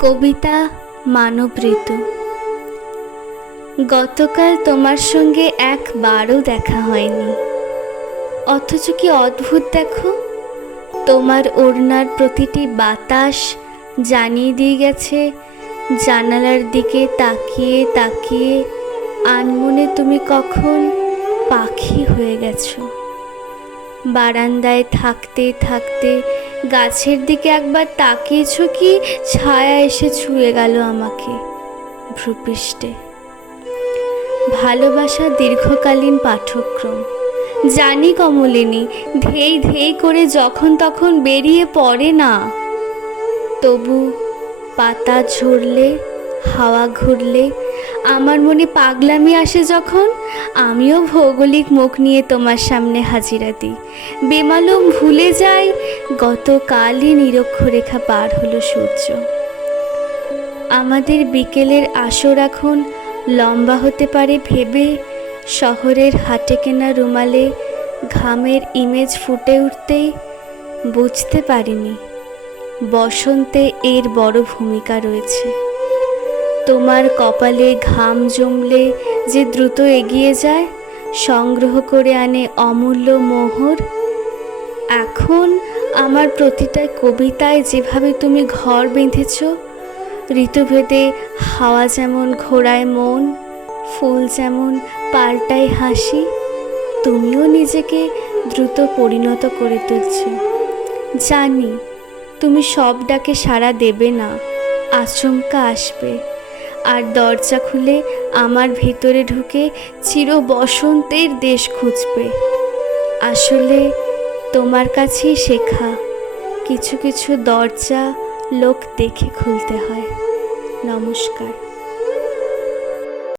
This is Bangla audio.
কবিতা মানব ঋতু গতকাল তোমার সঙ্গে একবারও দেখা হয়নি। অথচ কি অদ্ভুত দেখো? তোমার ওড়নার প্রতিটি বাতাস জানিয়ে দিয়ে গেছে, জানালার দিকে তাকিয়ে তাকিয়ে আনমনে তুমি কখন পাখি হয়ে গেছো। বারান্দায় থাকতে থাকতে গাছের দিকে একবার তাকিয়েছ কি? ছায়া এসে ছুঁয়ে গেল আমাকে ভ্রুপৃষ্ঠে। ভালোবাসা দীর্ঘকালীন পাঠ্যক্রম জানি কমলিনী, ধেই ধেই করে যখন তখন বেরিয়ে পড়ে না। তবু পাতা ঝরলে, হাওয়া ঘুরলে আমার মনে পাগলামি আসে যখন? আমিও ভৌগোলিক মুখ নিয়ে তোমার সামনে হাজিরা দিই। বেমালুম ভুলে যাই, গতকালই নিরক্ষরেখা পার হলো সূর্য। আমাদের বিকেলের আসর এখন লম্বা হতে পারে ভেবে, শহরের হাটে কেনা রুমালে ঘামের ইমেজ ফুটে উঠতেই বুঝতে পারিনি, বসন্তে এর বড় ভূমিকা রয়েছে। তোমার কপালে ঘাম জমলে যে দ্রুত এগিয়ে যায়, সংগ্রহ করে আনে অমূল্য মোহর। এখন আমার প্রতিটা কবিতায় যেভাবে তুমি ঘর বেঁধেছ, ঋতুভেদে হাওয়া যেমন ঘোড়ায় মন, ফুল যেমন পাল্টায় হাসি, তুমিও নিজেকে দ্রুত পরিণত করে তুলছ। জানি তুমি সব ডাকে সাড়া দেবে না, আচমকা আসবে। আর দরজা খুলে আমার ভিতরে ঢুকে চির বসন্তের দেশ খুঁজবে। আসলে তোমার কাছেই শেখা, কিছু কিছু দরজা লোক দেখে খুলতে হয়। নমস্কার।